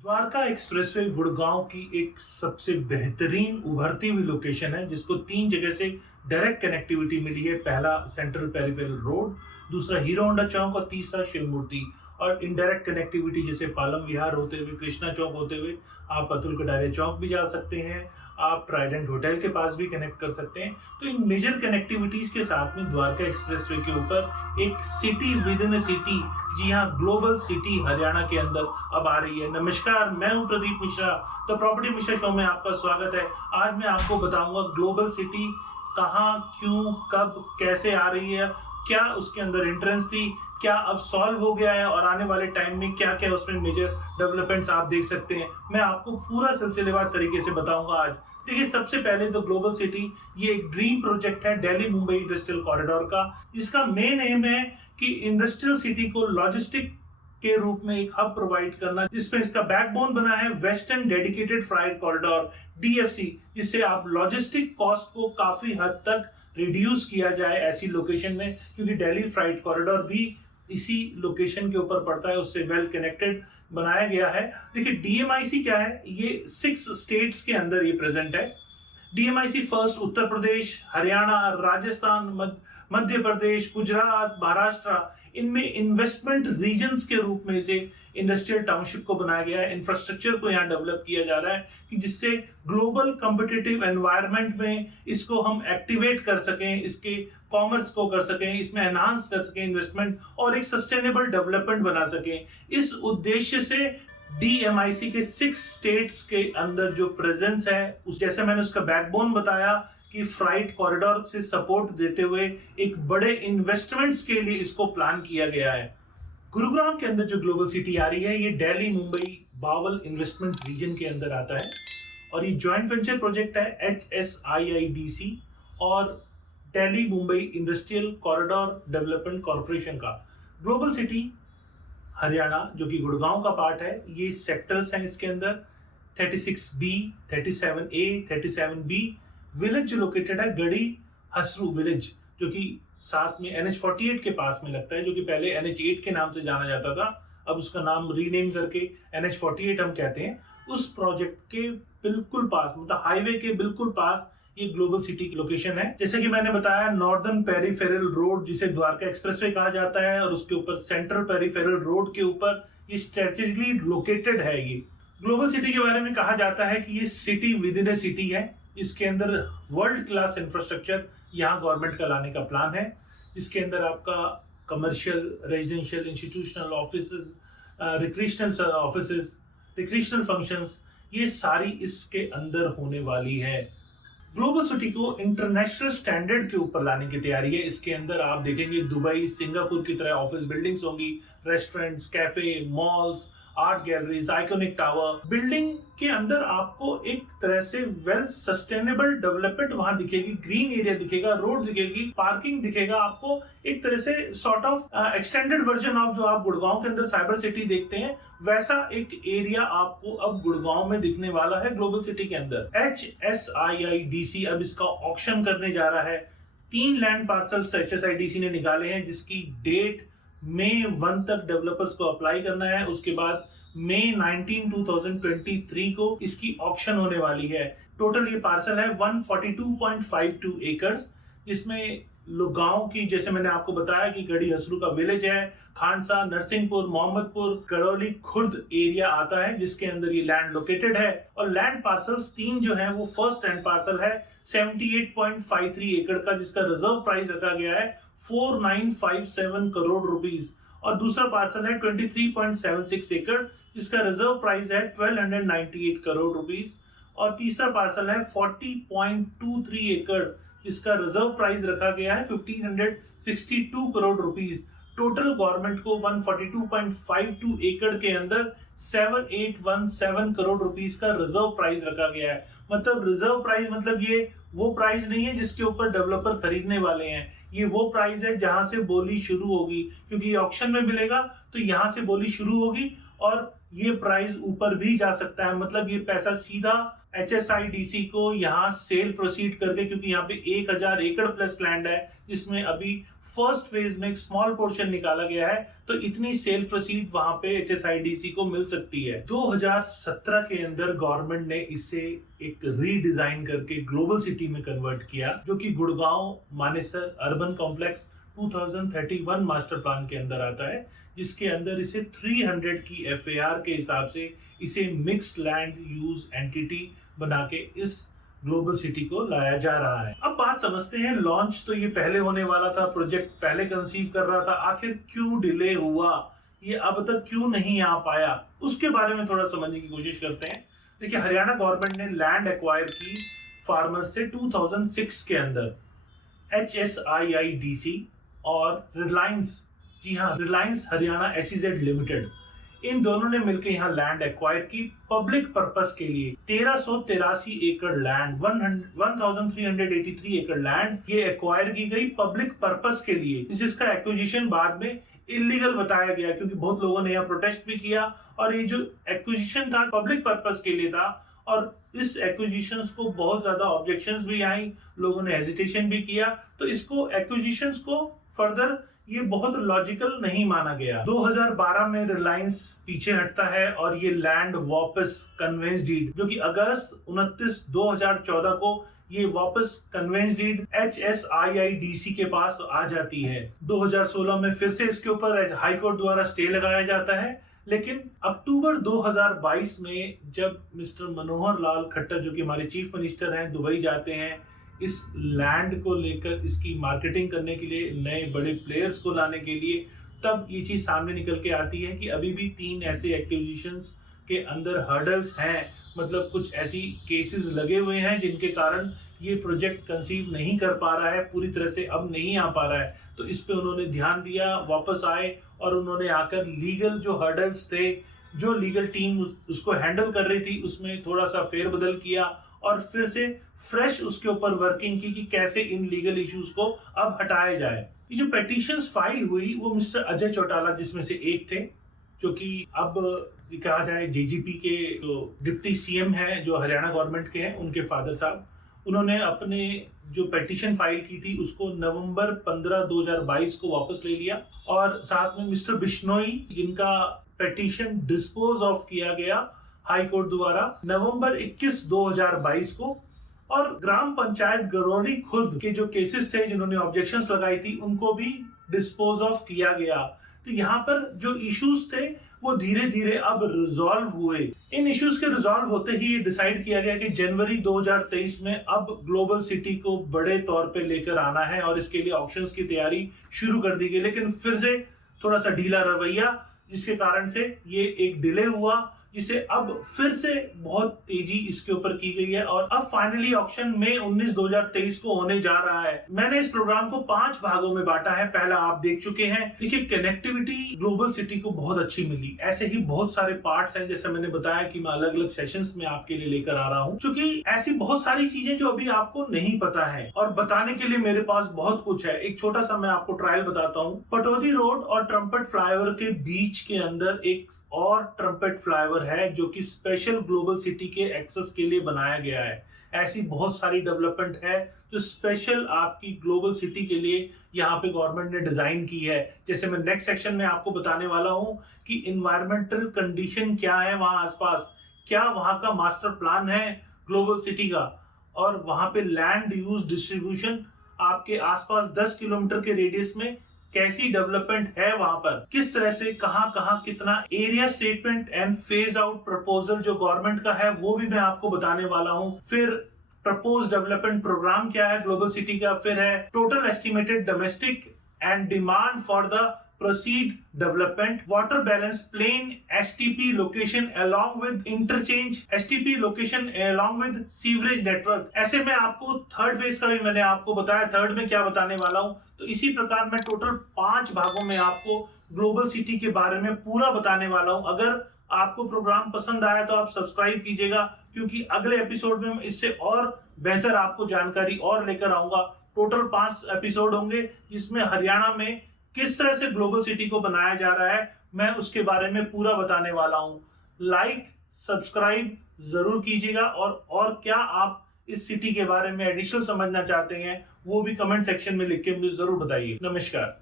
Dwarka expressway Gurgaon की एक सबसे बेहतरीन उभरती हुई लोकेशन है जिसको तीन जगह से डायरेक्ट कनेक्टिविटी मिली है। पहला सेंट्रल पेरिफेरल रोड, दूसरा हीरो होंडा चौक और तीसरा शिव मूर्ति। और इनडायरेक्ट कनेक्टिविटी जैसे पालम विहार होते हुए, कृष्णा चौक होते हुए आप अतुल कटारे चौक भी जा सकते हैं, आप ट्राइडेंट होटल के पास भी कनेक्ट कर सकते हैं। तो इन मेजर कनेक्टिविटीज के साथ में द्वारका एक्सप्रेसवे के ऊपर एक सिटी विद इन सिटी, जी हाँ, ग्लोबल सिटी हरियाणा के अंदर अब आ रही है। नमस्कार, मैं हूं Pradeep Mishra, the property Mishra show में आपका स्वागत है। आज मैं आपको बताऊंगा ग्लोबल सिटी कहाँ, क्यों, कब, कैसे आ रही है, क्या उसके अंदर एंट्रेंस थी, क्या अब सॉल्व हो गया है और आने वाले टाइम में क्या क्या उसमें मेजर डेवलपमेंट्स आप देख सकते हैं। मैं आपको पूरा सिलसिलेवार तरीके से बताऊंगा आज। देखिए, सबसे पहले तो ग्लोबल सिटी ये एक ड्रीम प्रोजेक्ट है दिल्ली मुंबई इंडस्ट्रियल कॉरिडोर का। इसका मेन एम है कि इंडस्ट्रियल सिटी को लॉजिस्टिक के रूप में एक हब प्रोवाइड करना, जिसमें इसका बैकबोन बना है western dedicated freight corridor DFC, जिससे आप लॉजिस्टिक कॉस्ट को काफी हद तक रिड्यूस किया जाए ऐसी लोकेशन में, क्योंकि दिल्ली फ्राइट कॉरिडोर भी इसी लोकेशन के ऊपर पड़ता है, उससे वेल कनेक्टेड बनाया गया है। देखिए, डीएमआईसी क्या है, ये 6 स्टेट्स के अंदर ये प्रेजेंट है। डीएमआईसी फर्स्ट उत्तर प्रदेश, हरियाणा, राजस्थान, मध्य प्रदेश, गुजरात, महाराष्ट्र, इनमें इन्वेस्टमेंट रीजन्स के रूप में इसे इंडस्ट्रियल टाउनशिप को बनाया गया है। इंफ्रास्ट्रक्चर को यहाँ डेवलप किया जा रहा है कि जिससे ग्लोबल कॉम्पिटिटिव एनवायरनमेंट में इसको हम एक्टिवेट कर सकें, इसके कॉमर्स को कर सकें, इसमें एनहांस कर सकें इन्वेस्टमेंट और एक सस्टेनेबल डेवलपमेंट बना सकें। इस उद्देश्य से डीएमआईसी के 6 स्टेट्स के अंदर जो प्रेजेंस है, उस जैसे मैंने उसका बैकबोन बताया कि फ्राइट कॉरिडोर से सपोर्ट देते हुए एक बड़े इन्वेस्टमेंट्स के लिए इसको प्लान किया गया है। गुरुग्राम के अंदर जो ग्लोबल सिटी आ रही है, ये दिल्ली मुंबई बावल इन्वेस्टमेंट रीजन के अंदर आता है और ये जॉइंट वेंचर प्रोजेक्ट है HSIIDC और Delhi Mumbai industrial corridor development corporation का। ग्लोबल सिटी हरियाणा, जो कि गुड़गांव का पार्ट है, ये सेक्टर्स हैं इसके अंदर 36B, 37A, 37B। विलेज जो लोकेटेड है गढ़ी हसरू विलेज, जो कि साथ में NH48 के पास में लगता है, जो कि पहले NH8 के नाम से जाना जाता था, अब उसका नाम रीनेम करके NH48 हम कहते हैं। उस प्रोजेक्ट के बिल्कुल पास, मतलब हाईवे के बिल्कुल पास ये ग्लोबल सिटी की लोकेशन है। जैसे कि मैंने बताया, नॉर्दर्न पेरिफेरल रोड जिसे द्वारका एक्सप्रेसवे कहा जाता है, और उसके ऊपर सेंट्रल पेरिफेरल रोड के ऊपर ये स्ट्रेटेजिकली लोकेटेड है। ये ग्लोबल सिटी के बारे में कहा जाता है कि ये city with in A city है। इसके अंदर वर्ल्ड क्लास इंफ्रास्ट्रक्चर यहाँ गवर्नमेंट का लाने का प्लान है, जिसके अंदर आपका commercial, residential, institutional offices, recreational offices, recreational functions, ये सारी इसके अंदर होने वाली है। ग्लोबल सिटी को इंटरनेशनल स्टैंडर्ड के ऊपर लाने की तैयारी है। इसके अंदर आप देखेंगे दुबई, सिंगापुर की तरह ऑफिस बिल्डिंग्स होंगी, restaurants, cafe, malls, art galleries, iconic tower. Building के अंदर आपको एक तरह से वेल सस्टेनेबल डेवलपमेंट वहां दिखेगी, ग्रीन एरिया दिखेगा, रोड दिखेगी, पार्किंग दिखेगा, आपको एक तरह से sort of extended version of जो आप गुड़गांव के अंदर साइबर सिटी देखते हैं, वैसा एक एरिया आपको अब गुड़गांव में दिखने वाला है ग्लोबल सिटी के अंदर। HSIIDC अब इसका ऑक्शन करने जा रहा है। 3 लैंड पार्सल्स HSIDC ने निकाले हैं, जिसकी डेट मई 1 तक डेवलपर्स को अप्लाई करना है। उसके बाद मई 19, 2023 को इसकी ऑक्शन होने वाली है। टोटल ये पार्सल है 142.52 एकर्स, जिसमें गांव की, जैसे मैंने आपको बताया कि गढ़ी हसरू का विलेज है, खानसा, नरसिंहपुर, मोहम्मदपुर, गड़ौली, खुर्द एरिया आता है, जिसके अंदर ये लैंड लोकेटेड है। और लैंड पार्सल्स 3 जो है, वो फर्स्ट लैंड पार्सल है 78.53 एकड़ का, जिसका रिजर्व प्राइस रखा गया है 4957 करोड़ रुपीस। और दूसरा पार्सल है 23.76 एकड़, जिसका रिजर्व प्राइस है 1298 करोड़ रुपीस। और तीसरा पार्सल है 40.23 एकड़, जिसका रिजर्व प्राइस रखा गया है 1562 करोड़ रुपीस। टोटल गवर्नमेंट को 142.52 एकड़ के अंदर 7817 करोड़ रुपीस का रिजर्व प्राइस रखा गया है। मतलब रिजर्व प्राइस मतलब ये वो प्राइस नहीं है जिसके ऊपर डेवलपर खरीदने वाले हैं, ये वो प्राइस है जहां से बोली शुरू होगी, क्योंकि ये ऑक्शन में मिलेगा तो यहां से बोली शुरू होगी और ये प्राइस ऊपर भी जा सकता है। मतलब ये पैसा सीधा HSIDC को यहाँ सेल प्रोसीड करके, क्योंकि यहाँ पे 1000 एकड़ प्लस लैंड है जिसमें अभी फर्स्ट फेज में एक स्मॉल पोर्शन निकाला गया है, तो इतनी सेल प्रोसीड वहां पे HSIDC को मिल सकती है। 2017 के अंदर गवर्नमेंट ने इसे एक रीडिजाइन करके ग्लोबल सिटी में कन्वर्ट किया, जो कि Gurgaon Manesar urban complex 2031 master plan के अंदर आता है, जिसके अंदर इसे 300 की FAR के हिसाब से इसे मिक्स लैंड यूज एंटिटी बना के इस ग्लोबल सिटी को लाया जा रहा है। अब बात समझते हैं, लॉन्च तो ये पहले होने वाला था, प्रोजेक्ट पहले कंसीव कर रहा था, आखिर क्यों डिले हुआ, ये अब तक क्यों नहीं आ पाया, उसके बारे में थोड़ा समझने की कोशिश करते हैं। देखिए, हरियाणा गवर्नमेंट ने लैंड एक्वायर की फार्मर्स से 2006 के अंदर। HSIIDC और रिलायंस, जी हाँ, रिलायंस हरियाणा SEZ लिमिटेड, इन दोनों ने मिलकर यहाँ लैंड एक्वायर की पब्लिक पर्पस के लिए। 1383 एकड़ लैंड, 1383 एकड़ लैंड ये एक्वायर की गई पब्लिक पर्पस के लिए, जिसका एक्विजिशन बाद में इलीगल बताया गया, क्योंकि बहुत लोगों ने यहाँ प्रोटेस्ट भी किया। और ये जो एक्विजिशन था पब्लिक पर्पस के लिए था, और इस एक्विजिशंस को बहुत ज्यादा ऑब्जेक्शंस भी आई, लोगों ने हेजिटेशन भी किया, तो इसको एक्विजिशंस को फर्दर ये बहुत लॉजिकल नहीं माना गया। 2012 में रिलायंस पीछे हटता है और ये लैंड वापस कन्वेंस डीड, जो कि अगस्त 29, 2014 को ये वापस कन्वेंस डीड HSIIDC के पास आ जाती है। 2016 में फिर से इसके ऊपर हाई कोर्ट द्वारा स्टे लगाया जाता है, लेकिन अक्टूबर 2022 में जब मिस्टर मनोहर लाल खट्टर, जो कि हमारे चीफ मिनिस्टर हैं, दुबई जाते हैं इस लैंड को लेकर इसकी मार्केटिंग करने के लिए, नए बड़े प्लेयर्स को लाने के लिए, तब ये चीज सामने निकल के आती है कि अभी भी 3 ऐसे एक्विजिशंस के अंदर हर्डल्स हैं, मतलब कुछ ऐसी केसेस लगे हुए हैं जिनके कारण ये प्रोजेक्ट कंसीव नहीं कर पा रहा है, पूरी तरह से अब नहीं आ पा रहा है। तो इस पे उन्होंने ध्यान दिया, वापस आए और उन्होंने आकर लीगल जो हर्डल्स थे, जो लीगल टीम उसको हैंडल कर रही थी, उसमें थोड़ा सा फेरबदल किया और फिर से फ्रेश उसके ऊपर वर्किंग की कि कैसे इन लीगल इश्यूज को अब हटाया जाए। ये जो पेटिशंस फाइल हुई वो मिस्टर अजय चौटाला जिसमें से एक थे, जो कि अब कहा जाए JGP के जो डिप्टी CM हैं, जो हरियाणा गवर्नमेंट के हैं, उनके फादर साहब, उन्होंने अपने जो पेटिशन फाइल की थी उसको नवंबर 15, 2022 को वापस ले लिया। और साथ में मिस्टर बिश्नोई, जिनका पेटिशन डिस्पोज ऑफ किया गया हाई कोर्ट द्वारा नवंबर 21, 2022 को। और ग्राम पंचायत गरौली खुर्द के जो केसेस थे जिन्होंने ऑब्जेक्शंस लगाई थी, उनको भी डिस्पोज ऑफ किया गया। तो यहाँ पर जो इश्यूज थे वो धीरे धीरे अब रिजॉल्व हुए। इन इश्यूज के रिजॉल्व होते ही ये डिसाइड किया गया कि जनवरी 2023 में अब ग्लोबल सिटी को बड़े तौर पे लेकर आना है और इसके लिए ऑक्शंस की तैयारी शुरू कर दी गई। लेकिन फिर से थोड़ा सा ढीला रवैया, जिसके कारण से ये एक डिले हुआ, जिसे अब फिर से बहुत तेजी इसके ऊपर की गई है और अब फाइनली ऑक्शन मई 19, 2023 को होने जा रहा है। मैंने इस प्रोग्राम को 5 भागों में बांटा है। पहला आप देख चुके हैं। देखिए, कनेक्टिविटी ग्लोबल सिटी को बहुत अच्छी मिली। ऐसे ही बहुत सारे पार्ट्स हैं, जैसे मैंने बताया कि मैं अलग अलग सेशंस में आपके लिए लेकर आ रहा हूँ, क्योंकि ऐसी बहुत सारी चीजें जो अभी आपको नहीं पता है और बताने के लिए मेरे पास बहुत कुछ है। एक छोटा सा मैं आपको ट्रायल बताता हूँ। पटौदी रोड और ट्रम्पेट फ्लाईओवर के बीच के अंदर एक और ट्रम्पेट फ्लाईओवर है, जो कि स्पेशल ग्लोबल सिटी के एक्सेस के लिए बनाया गया है। ऐसी बहुत सारी डेवलपमेंट है जो स्पेशल आपकी ग्लोबल सिटी के लिए यहाँ पे गवर्नमेंट ने डिजाइन की है। जैसे मैं नेक्स्ट सेक्शन में आपको बताने वाला हूँ कि इन्वायरमेंटल कंडीशन क्या है वहां आसपास, क्या वहां का मास्टर प्लान है ग्लोबल सिटी का, और वहां पे लैंड यूज डिस्ट्रीब्यूशन आपके आसपास 10 किलोमीटर के रेडियस में कैसी डेवलपमेंट है, वहां पर किस तरह से कहां कितना area statement and phase out proposal जो गवर्नमेंट का है वो भी मैं आपको बताने वाला हूं। फिर प्रपोज डेवलपमेंट प्रोग्राम क्या है ग्लोबल सिटी का, फिर है total estimated domestic and demand for the proceed development, water balance plane, STP location along with interchange, STP location along with sewerage network। ऐसे में आपको थर्ड फेज का भी मैंने आपको बताया, थर्ड में क्या बताने वाला हूं। तो इसी प्रकार मैं टोटल 5 भागों में आपको ग्लोबल सिटी के बारे में पूरा बताने वाला हूं। अगर आपको प्रोग्राम पसंद आया तो आप सब्सक्राइब कीजिएगा, क्योंकि अगले एपिसोड में इससे और बेहतर आपको जानकारी और लेकर आऊंगा। टोटल 5 एपिसोड होंगे जिसमें हरियाणा में किस तरह से ग्लोबल सिटी को बनाया जा रहा है मैं उसके बारे में पूरा बताने वाला हूं। लाइक सब्सक्राइब जरूर कीजिएगा, और क्या आप इस सिटी के बारे में एडिशनल समझना चाहते हैं वो भी कमेंट सेक्शन में लिख के मुझे जरूर बताइए। नमस्कार।